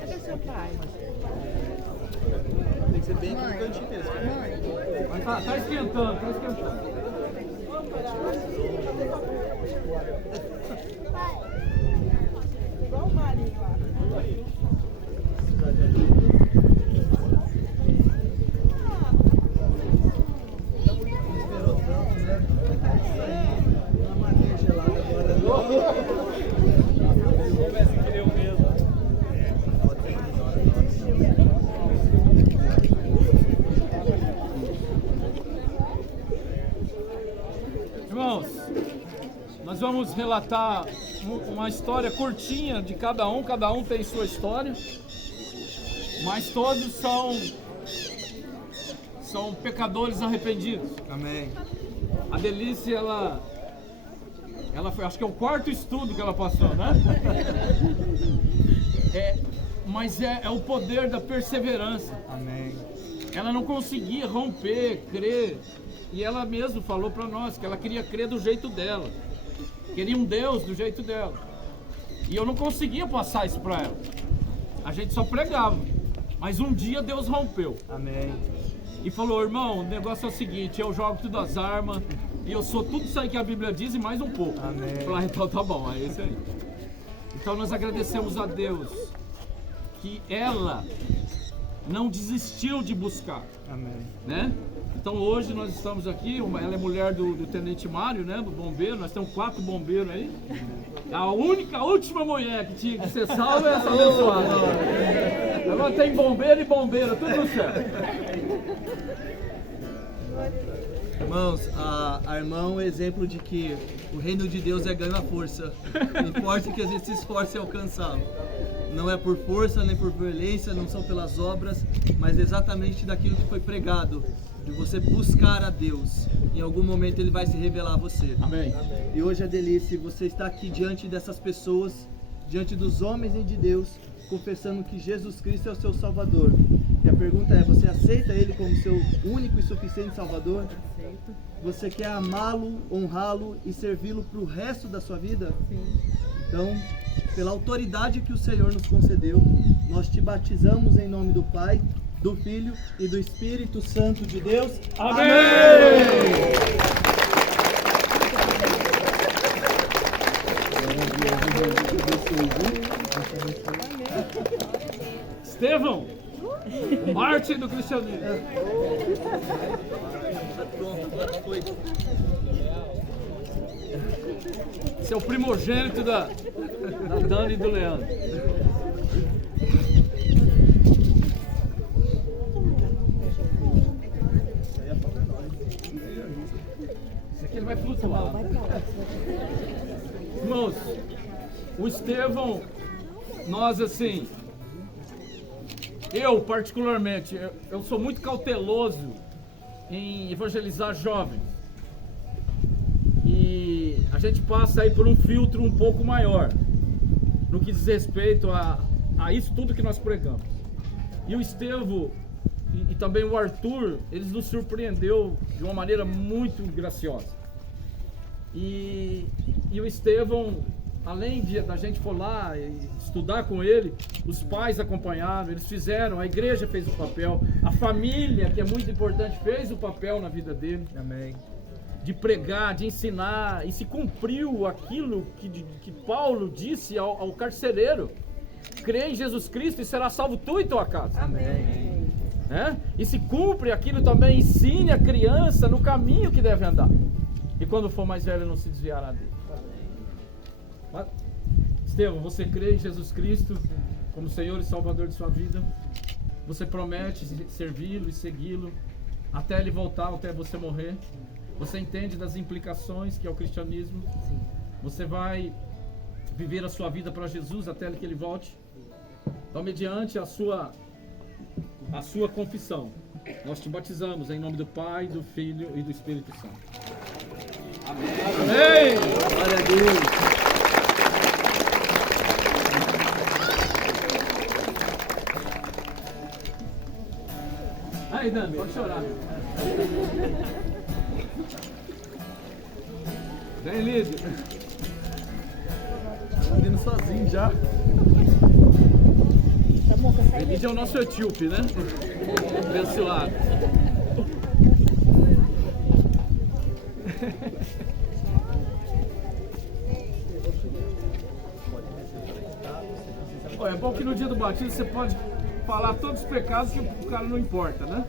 Cadê seu pai? Tem que ser bem aqui no cantinho mesmo. Mas tá esquentando, tá esquentando. Igual o Marinho lá. Irmãos, nós vamos relatar uma história curtinha de cada um tem sua história, mas todos são pecadores arrependidos. Amém. A Delícia, ela foi, acho que é o quarto estudo que ela passou, né? Mas é o poder da perseverança. Amém. Ela não conseguia romper, crer, e ela mesma falou para nós que ela queria crer do jeito dela, queria um Deus do jeito dela, e eu não conseguia passar isso para ela. A gente só pregava, mas um dia Deus rompeu. Amém. E falou: irmão, o negócio é o seguinte, eu jogo tudo as armas, e eu sou tudo isso aí que a Bíblia diz e mais um pouco. Amém. Eu falei: então tá bom, é isso aí. Então nós agradecemos a Deus que ela não desistiu de buscar, Amém. né? Então hoje nós estamos aqui, ela é mulher do Tenente Mário, né? Do bombeiro, nós temos 4 bombeiros aí. A última mulher que tinha que ser salva é essa abençoada. Agora tem bombeiro e bombeira, tudo no céu. Irmãos, a irmã é um exemplo de que o reino de Deus é ganho à força. Não importa que a gente se esforce em alcançá-lo. Não é por força nem por violência, não são pelas obras, mas exatamente daquilo que foi pregado, de você buscar a Deus. Em algum momento Ele vai se revelar a você. Amém. E hoje é delícia, você está aqui diante dessas pessoas, diante dos homens e de Deus, confessando que Jesus Cristo é o seu Salvador. E a pergunta é, você aceita Ele como seu único e suficiente Salvador? Aceito. Você quer amá-lo, honrá-lo e servi-lo para o resto da sua vida? Sim. Então, pela autoridade que o Senhor nos concedeu, nós te batizamos em nome do Pai, do Filho e do Espírito Santo de Deus. Amém! Estevão, Marte do cristianismo. Esse é o primogênito da Dani e do Leandro. Esse aqui ele vai flutuar. Irmãos, o Estevão, nós assim, eu particularmente, eu sou muito cauteloso em evangelizar jovens. E a gente passa aí por um filtro um pouco maior no que diz respeito a isso tudo que nós pregamos. E o Estevão e também o Arthur, eles nos surpreendeu de uma maneira muito graciosa. E o Estevão, além da gente for lá e estudar com ele, os pais acompanharam, eles fizeram, a igreja fez o papel, a família, que é muito importante, fez o papel na vida dele. Amém. De pregar, de ensinar, e se cumpriu aquilo que Paulo disse ao carcereiro: crê em Jesus Cristo e será salvo tu e tua casa. Amém. E se cumpre aquilo também, ensine a criança no caminho que deve andar, e quando for mais velho não se desviará dele. Mas, Estevão, você crê em Jesus Cristo como Senhor e Salvador de sua vida? Você promete servi-lo e segui-lo até ele voltar, até você morrer? Você entende das implicações que é o cristianismo? Sim. Você vai viver a sua vida para Jesus até que ele volte? Então, mediante a sua confissão, nós te batizamos em nome do Pai, do Filho e do Espírito Santo. Amém! Amém! Glória a Deus! Aí, Dani, pode chorar. Vem, Lídio. Tá vindo sozinho já. Tá bom, consegue? Lídio é o nosso etíope, né? Abençoado. Ó, é bom que no dia do batismo você pode falar todos os pecados que o cara não importa, né?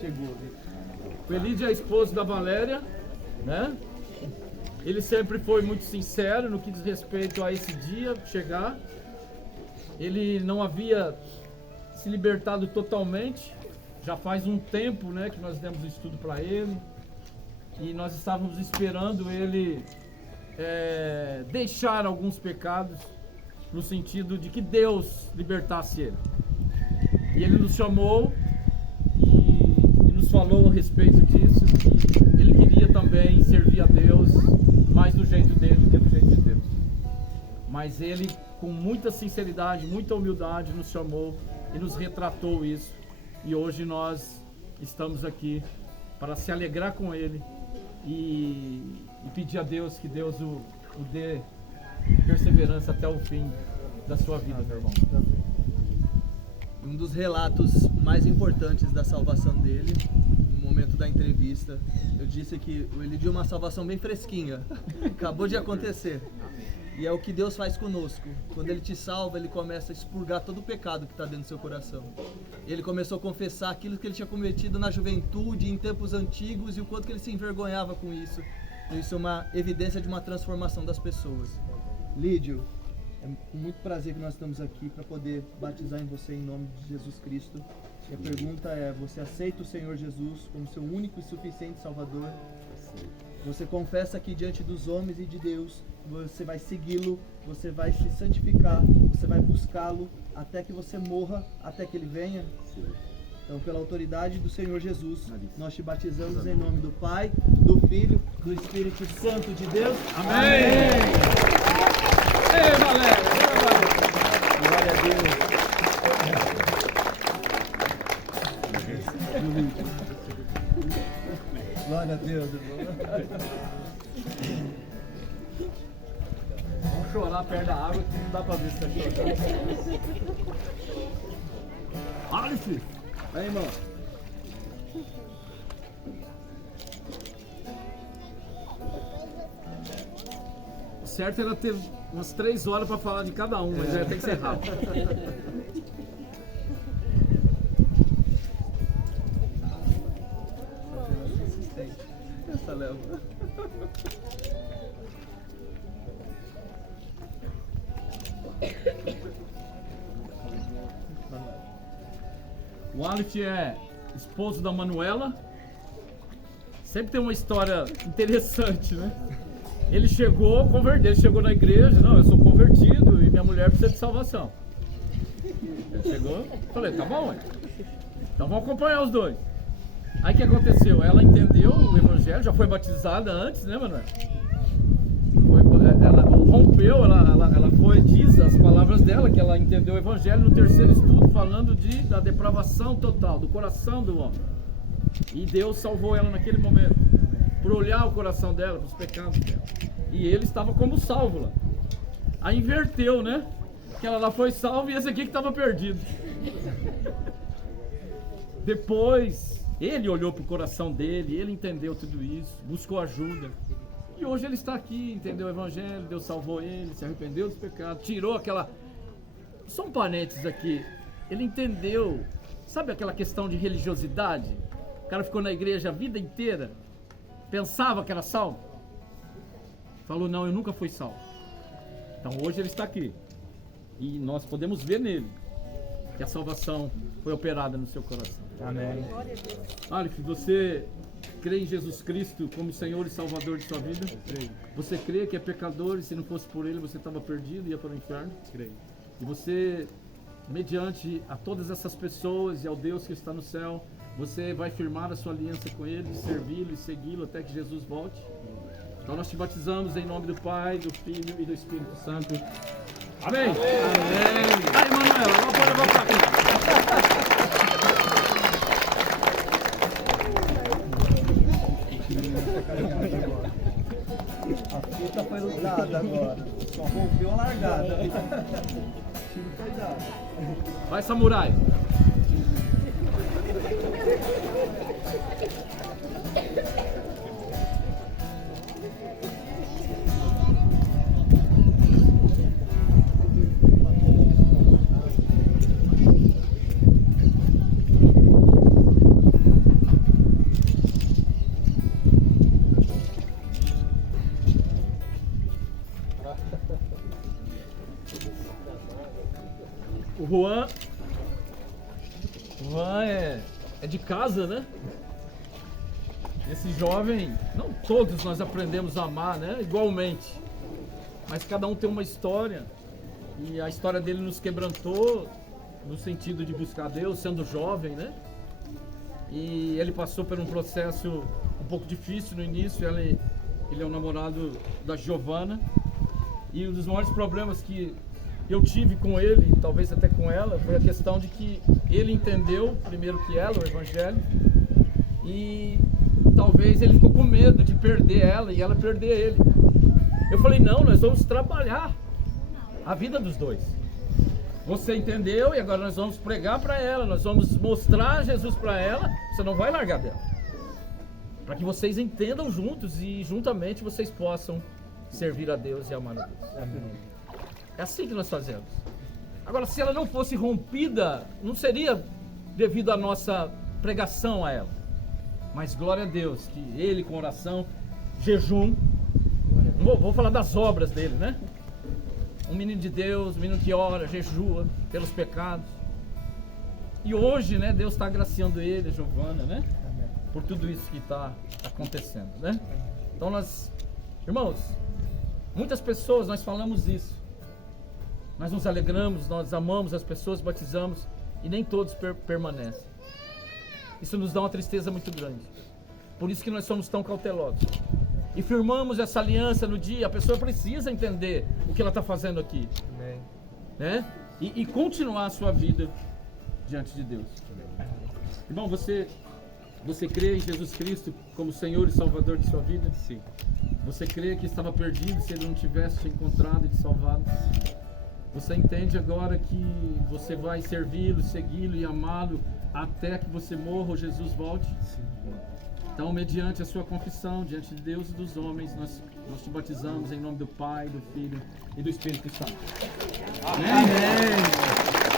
Chegou. O Elídio é esposo da Valéria, né? Ele sempre foi muito sincero no que diz respeito a esse dia chegar. Ele não havia se libertado totalmente. Já faz um tempo, né, que nós demos o estudo para ele. E nós estávamos esperando ele deixar alguns pecados, no sentido de que Deus libertasse ele. E ele nos chamou e nos falou a respeito disso, que ele queria também servir a Deus mais do jeito dele do que do jeito de Deus. Mas ele, com muita sinceridade, muita humildade, nos chamou e nos retratou isso. E hoje nós estamos aqui para se alegrar com ele e pedir a Deus que Deus o dê perseverança até o fim da sua vida, meu irmão. Um dos relatos mais importantes da salvação dele, no momento da entrevista, eu disse que o Elidio é uma salvação bem fresquinha, acabou de acontecer. E é o que Deus faz conosco. Quando Ele te salva, Ele começa a expurgar todo o pecado que está dentro do seu coração. Ele começou a confessar aquilo que ele tinha cometido na juventude, em tempos antigos, e o quanto que ele se envergonhava com isso. Isso é uma evidência de uma transformação das pessoas. Lídio, é com muito prazer que nós estamos aqui para poder batizar em você em nome de Jesus Cristo. E a pergunta é, você aceita o Senhor Jesus como seu único e suficiente Salvador? Você confessa aqui diante dos homens e de Deus, você vai segui-lo, você vai se santificar, você vai buscá-lo até que você morra, até que ele venha? Então, pela autoridade do Senhor Jesus, nós te batizamos em nome do Pai, do Filho, do Espírito Santo de Deus. Amém! Ei, Valéria! Glória a Deus. Glória a Deus, irmão. Vamos chorar perto da água que não dá pra ver se tá chorando. Alice! Aí, irmão. O certo era ter umas 3 horas pra falar de cada um, mas tem que ser rápido. Essa leva. O Aleph é esposo da Manuela. Sempre tem uma história interessante, né? Ele chegou, convertido, ele chegou na igreja, não, eu sou convertido e minha mulher precisa de salvação. Ele chegou, falei, tá bom, ué. Então vamos acompanhar os dois. Aí o que aconteceu? Ela entendeu o evangelho, já foi batizada antes, né, Manuel? Ela rompeu, ela foi, diz as palavras dela, que ela entendeu o evangelho no terceiro estudo, falando da depravação total, do coração do homem. E Deus salvou ela naquele momento, por olhar o coração dela, para os pecados dela. E ele estava como salvo lá. Aí inverteu, né? Que ela lá foi salva e esse aqui que estava perdido. Depois, ele olhou para o coração dele, ele entendeu tudo isso, buscou ajuda. E hoje ele está aqui, entendeu o evangelho, Deus salvou ele, se arrependeu dos pecados, tirou aquela... Só um parênteses aqui, ele entendeu, sabe aquela questão de religiosidade? O cara ficou na igreja a vida inteira, pensava que era salvo. Falou, não, eu nunca fui salvo. Então hoje ele está aqui. E nós podemos ver nele que a salvação foi operada no seu coração. Amém. Aleph, você crê em Jesus Cristo como Senhor e Salvador de sua vida? Creio. Você crê que é pecador e se não fosse por ele você estava perdido e ia para o inferno? Creio. E você, mediante a todas essas pessoas e ao Deus que está no céu, você vai firmar a sua aliança com ele, servi-lo e segui-lo até que Jesus volte? Então nós te batizamos em nome do Pai, do Filho e do Espírito Santo. Amém? Amém. Aí, Manuela, vamos Só rompeu a largada. Tive cuidado. Vai, samurai. O Juan é de casa, né? Esse jovem, não todos nós aprendemos a amar, né? Igualmente. Mas cada um tem uma história. E a história dele nos quebrantou no sentido de buscar Deus, sendo jovem, né? E ele passou por um processo um pouco difícil no início. Ele é o namorado da Giovana. E um dos maiores problemas que eu tive com ele, talvez até com ela, foi a questão de que ele entendeu primeiro que ela, o evangelho, e talvez ele ficou com medo de perder ela e ela perder ele. Eu falei, não, nós vamos trabalhar a vida dos dois. Você entendeu e agora nós vamos pregar para ela, nós vamos mostrar Jesus para ela, você não vai largar dela. Para que vocês entendam juntos e juntamente vocês possam servir a Deus e amar a Deus. Amém. É assim que nós fazemos. Agora, se ela não fosse rompida, não seria devido à nossa pregação a ela. Mas glória a Deus, que ele com oração, jejum, vou falar das obras dele, né? Um menino de Deus, um menino que ora, jejua pelos pecados. E hoje, né, Deus está agraciando ele, a Giovana, né? Por tudo isso que está acontecendo, né? Então nós, irmãos, muitas pessoas nós falamos isso. Nós nos alegramos, nós amamos as pessoas, batizamos e nem todos permanecem. Isso nos dá uma tristeza muito grande. Por isso que nós somos tão cautelosos. E firmamos essa aliança no dia. A pessoa precisa entender o que ela está fazendo aqui. Amém. Né? E continuar a sua vida diante de Deus. Irmão, você crê em Jesus Cristo como Senhor e Salvador de sua vida? Sim. Você crê que estava perdido se Ele não tivesse te encontrado e te salvado? Você entende agora que você vai servi-lo, segui-lo e amá-lo até que você morra ou Jesus volte? Sim. Então, mediante a sua confissão, diante de Deus e dos homens, nós te batizamos em nome do Pai, do Filho e do Espírito Santo. Amém. Amém.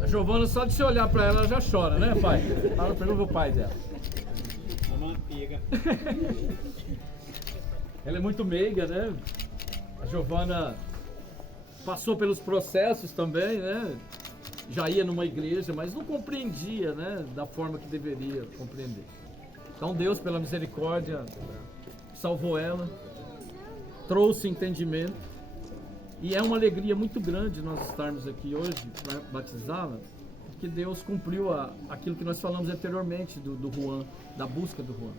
A Giovana, só de se olhar pra ela, ela já chora, né, pai? Fala, pergunta pro pai dela. Uma pega. Ela é muito meiga, né? A Giovana passou pelos processos também, né? Já ia numa igreja, mas não compreendia, né? Da forma que deveria compreender. Então Deus, pela misericórdia, salvou ela, trouxe entendimento. E é uma alegria muito grande nós estarmos aqui hoje para batizá-la, porque Deus cumpriu aquilo que nós falamos anteriormente do Juan, da busca do Juan.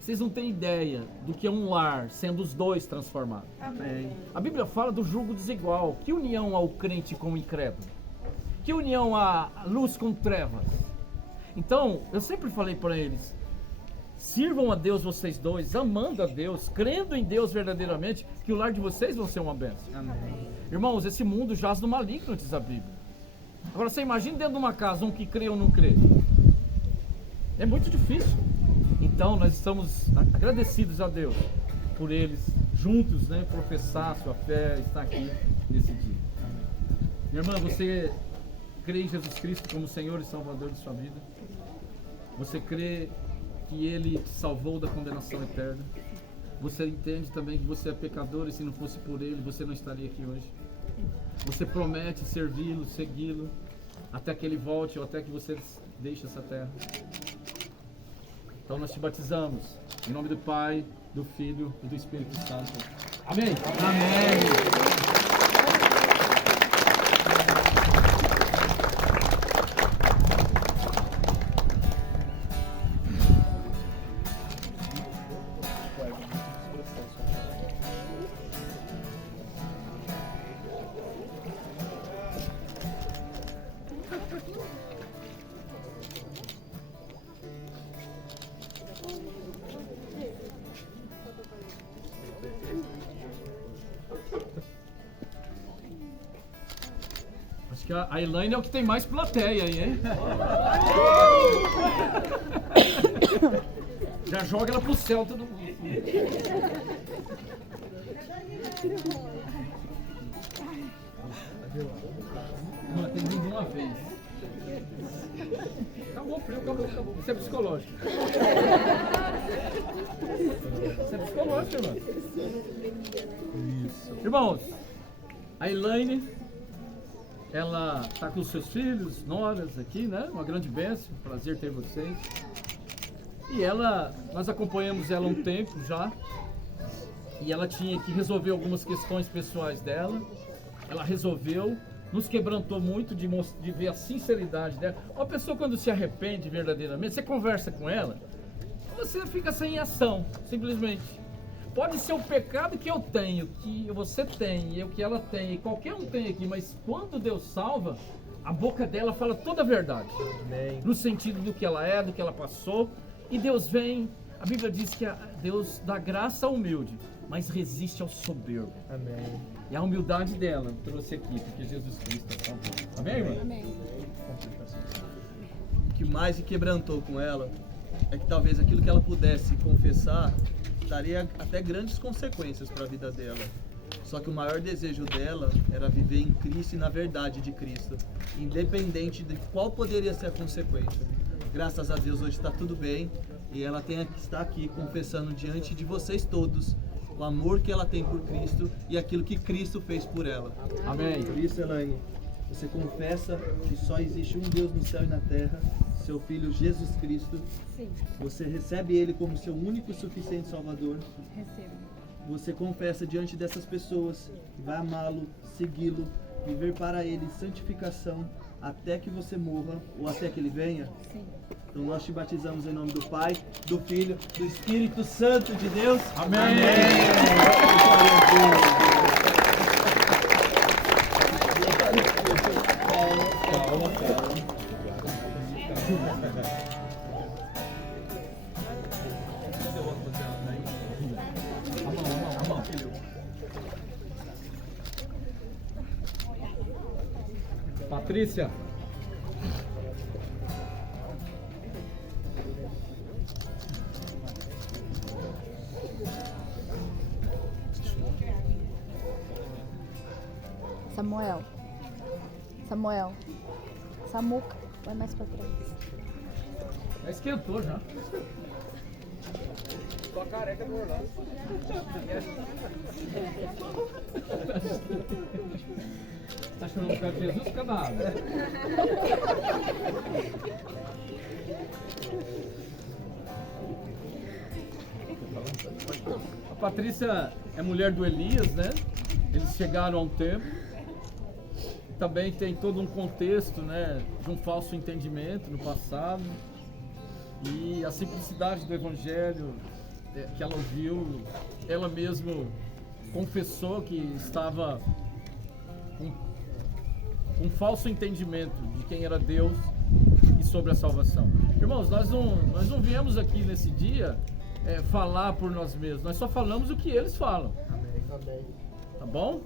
Vocês não têm ideia do que é um lar sendo os dois transformados. Amém. A Bíblia fala do jugo desigual. Que união há o crente com o incrédulo? Que união há a luz com trevas? Então, eu sempre falei para eles, sirvam a Deus vocês dois, amando a Deus, crendo em Deus verdadeiramente, que o lar de vocês vão ser uma bênção. Amém. Irmãos, esse mundo jaz no maligno, diz a Bíblia. Agora você imagina dentro de uma casa um que crê ou não crê. É muito difícil. Então nós estamos agradecidos a Deus por eles juntos, né, professar a sua fé, estar aqui nesse dia. Minha irmã, você crê em Jesus Cristo como Senhor e Salvador de sua vida? Você crê que Ele te salvou da condenação eterna? Você entende também que você é pecador e se não fosse por Ele, você não estaria aqui hoje? Você promete servi-lo, segui-lo, até que ele volte ou até que você deixe essa terra. Então nós te batizamos em nome do Pai, do Filho e do Espírito Santo. Amém. Amém. Acho que a Elaine é o que tem mais plateia aí, hein? Já joga ela pro céu todo mundo. Mano, tem vindo uma vez. Acabou, frio, acabou. Isso é psicológico. Isso é psicológico, irmão. Isso. Irmãos, a Elaine, ela está com os seus filhos, noras aqui, né? Uma grande bênção, prazer ter vocês. E nós acompanhamos ela há um tempo já. E ela tinha que resolver algumas questões pessoais dela. Ela resolveu, nos quebrantou muito de ver a sinceridade dela. Uma pessoa quando se arrepende verdadeiramente, você conversa com ela, você fica sem ação, simplesmente. Pode ser o pecado que eu tenho, que você tem, que ela tem, e qualquer um tem aqui, mas quando Deus salva, a boca dela fala toda a verdade. Amém. No sentido do que ela é, do que ela passou. E Deus vem, a Bíblia diz que Deus dá graça ao humilde, mas resiste ao soberbo. Amém. E a humildade dela trouxe aqui, porque Jesus Cristo salvou. Amém, irmã? Amém. O que mais se quebrantou com ela é que talvez aquilo que ela pudesse confessar daria até grandes consequências para a vida dela. Só que o maior desejo dela era viver em Cristo e na verdade de Cristo, independente de qual poderia ser a consequência. Graças a Deus hoje está tudo bem e ela está aqui confessando diante de vocês todos o amor que ela tem por Cristo e aquilo que Cristo fez por ela. Amém. Por isso, Elaine, você confessa que só existe um Deus no céu e na terra, seu Filho Jesus Cristo. Sim, Você recebe Ele como seu único e suficiente Salvador. recebo. Você confessa diante dessas pessoas que vai amá-lo, segui-lo, viver para Ele santificação até que você morra ou até que Ele venha. Sim. Então nós te batizamos em nome do Pai, do Filho, do Espírito Santo de Deus. Amém. Patrícia. Samuca, vai mais pra trás. Já esquentou já. Tô a careca do Orlando. Tá chorando por causa de Jesus? Fica na água. A Patrícia é mulher do Elias, né? Eles chegaram há um tempo. Também tem todo um contexto, né, de um falso entendimento no passado. E a simplicidade do Evangelho que ela ouviu, ela mesma confessou que estava com um falso entendimento de quem era Deus e sobre a salvação. Irmãos, nós não viemos aqui nesse dia falar por nós mesmos, nós só falamos o que eles falam. Amém. Tá bom?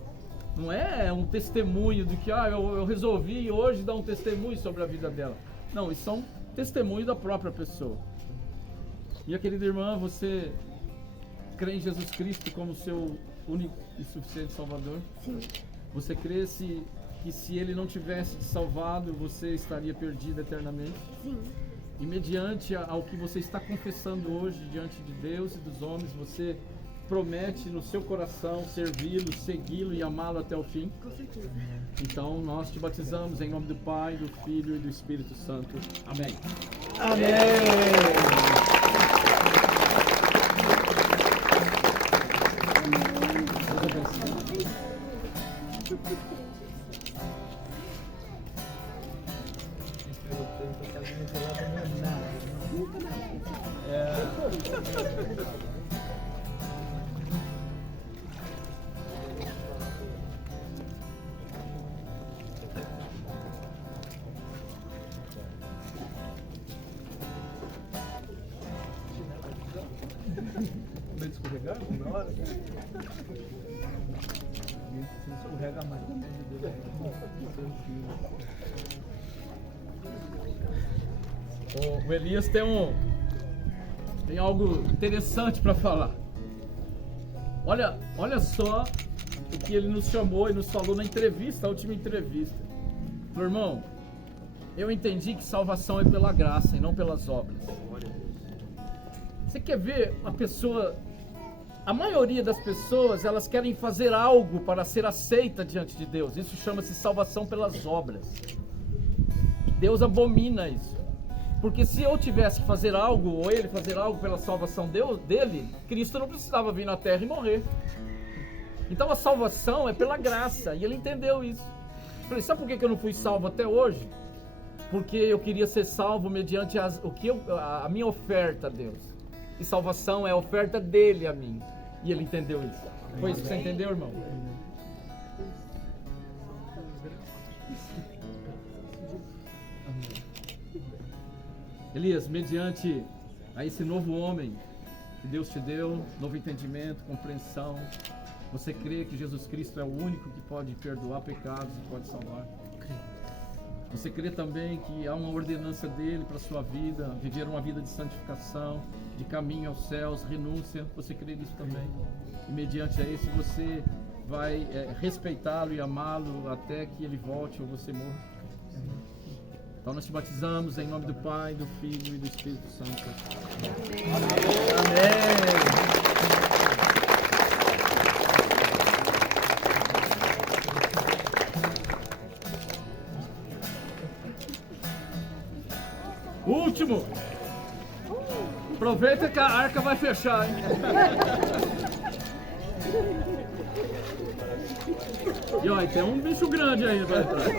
Não é um testemunho de que eu resolvi hoje dar um testemunho sobre a vida dela. Não, isso são testemunho da própria pessoa. Minha querida irmã, você crê em Jesus Cristo como seu único e suficiente Salvador? Sim. Você crê que se Ele não tivesse te salvado, você estaria perdida eternamente? Sim. E mediante ao que você está confessando hoje diante de Deus e dos homens, você promete no seu coração servi-lo, segui-lo e amá-lo até o fim? Com certeza. Então nós te batizamos em nome do Pai, do Filho e do Espírito Santo. Amém. Meio escorregar, na hora. Se escorrega mais, pelo amor de Deus. O Elias tem algo interessante para falar. Olha só o que ele nos chamou e nos falou na entrevista, a última entrevista. Meu irmão, eu entendi que salvação é pela graça e não pelas obras. Você quer ver a pessoa? A maioria das pessoas, elas querem fazer algo para ser aceita diante de Deus. Isso chama-se salvação pelas obras. Deus abomina isso. Porque se eu tivesse que fazer algo, ou ele fazer algo pela salvação dele, Cristo não precisava vir na terra e morrer. Então a salvação é pela graça, e ele entendeu isso. Eu falei, sabe por que eu não fui salvo até hoje? Porque eu queria ser salvo mediante a minha oferta a Deus. E salvação é a oferta dele a mim. E ele entendeu isso. Foi isso que você entendeu, irmão? Elias, mediante a esse novo homem que Deus te deu, novo entendimento, compreensão, você crê que Jesus Cristo é o único que pode perdoar pecados e pode salvar? Você crê também que há uma ordenança dele para a sua vida, viver uma vida de santificação, de caminho aos céus, renúncia? Você crê nisso também? E mediante a esse você vai respeitá-lo e amá-lo até que ele volte ou você morra? Então nós te batizamos em nome do Pai, do Filho e do Espírito Santo. Amém. Último. Aproveita que a arca vai fechar, hein? E olha, tem um bicho grande aí pra trás.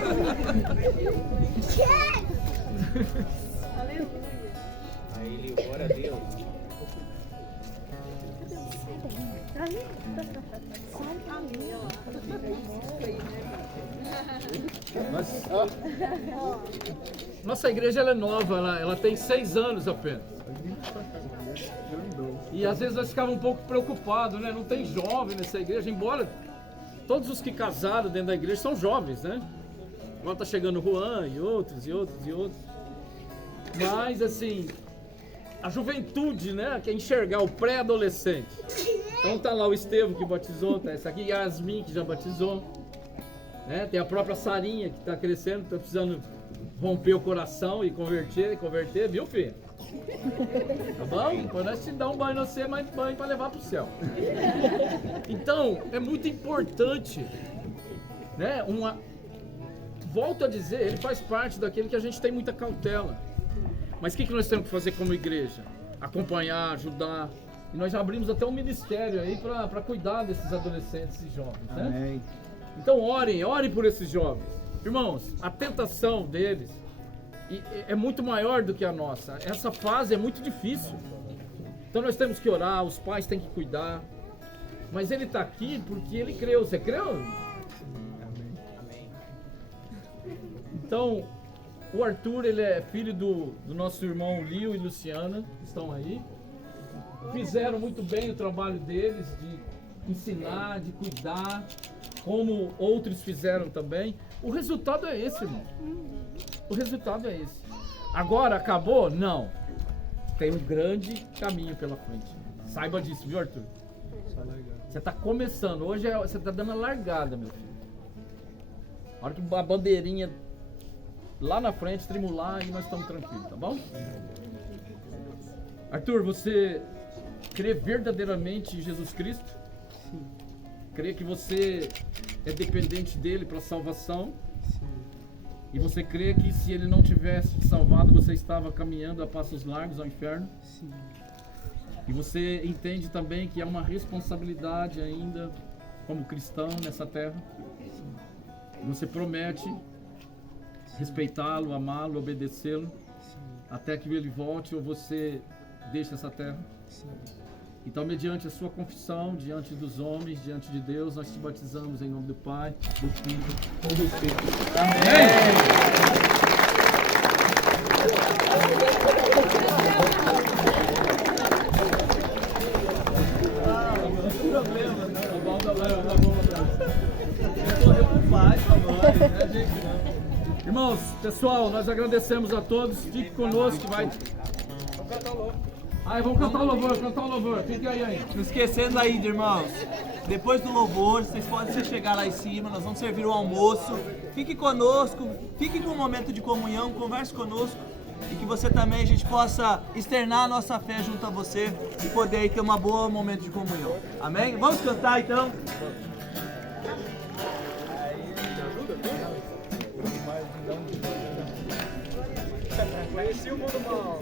Aí ele ora a Deus. Nossa igreja ela é nova, ela tem 6 anos apenas. E às vezes nós ficávamos um pouco preocupados, né? Não tem jovem nessa igreja, embora todos os que casaram dentro da igreja são jovens, né? Agora tá chegando o Juan e outros. Mas assim, a juventude, né? Quer enxergar o pré-adolescente. Então tá lá o Estevão que batizou, tá essa aqui, Yasmin que já batizou. Né? Tem a própria Sarinha que está crescendo, está precisando romper o coração e converter, viu, filho? Tá bom? Quando nós te dar um banho, você mais banho para levar para o céu. Então, é muito importante, né? Volto a dizer, ele faz parte daquele que a gente tem muita cautela. Mas o que nós temos que fazer como igreja? Acompanhar, ajudar. E nós já abrimos até um ministério aí para cuidar desses adolescentes e jovens, né? Amém. Então orem por esses jovens. Irmãos, a tentação deles é muito maior do que a nossa. Essa fase é muito difícil. Então nós temos que orar, os pais têm que cuidar. Mas ele está aqui porque ele creu. Você creu? Amém. Então, o Arthur, ele é filho do nosso irmão Lio e Luciana, que estão aí. Fizeram muito bem o trabalho deles de ensinar, de cuidar, como outros fizeram também. O resultado é esse, irmão. O resultado é esse. Agora, acabou? Não. Tem um grande caminho pela frente. Saiba disso, viu, Arthur? Você está começando. Hoje você está dando a largada, meu filho. A hora que a bandeirinha lá na frente tremular e nós estamos tranquilos, tá bom? Arthur, você crê verdadeiramente em Jesus Cristo? Sim. Crê que você é dependente dele para salvação? Sim. E você crê que se ele não tivesse te salvado, você estava caminhando a passos largos ao inferno? Sim. E você entende também que há uma responsabilidade ainda como cristão nessa terra? E você promete respeitá-lo, amá-lo, obedecê-lo até que ele volte ou você deixe essa terra? Sim. Então, mediante a sua confissão, diante dos homens, diante de Deus, nós te batizamos em nome do Pai, do Filho e do Espírito. Amém! Irmãos, pessoal, nós agradecemos a todos. Fique conosco que vai. Vamos cantar o louvor, Fique aí. Não esquecendo aí, irmãos, depois do louvor, vocês podem chegar lá em cima, nós vamos servir o almoço. Fique conosco, fique com um momento de comunhão, converse conosco e que você também, a gente possa externar a nossa fé junto a você e poder aí ter um bom momento de comunhão. Amém? Vamos cantar então? Conheci o mundo mal.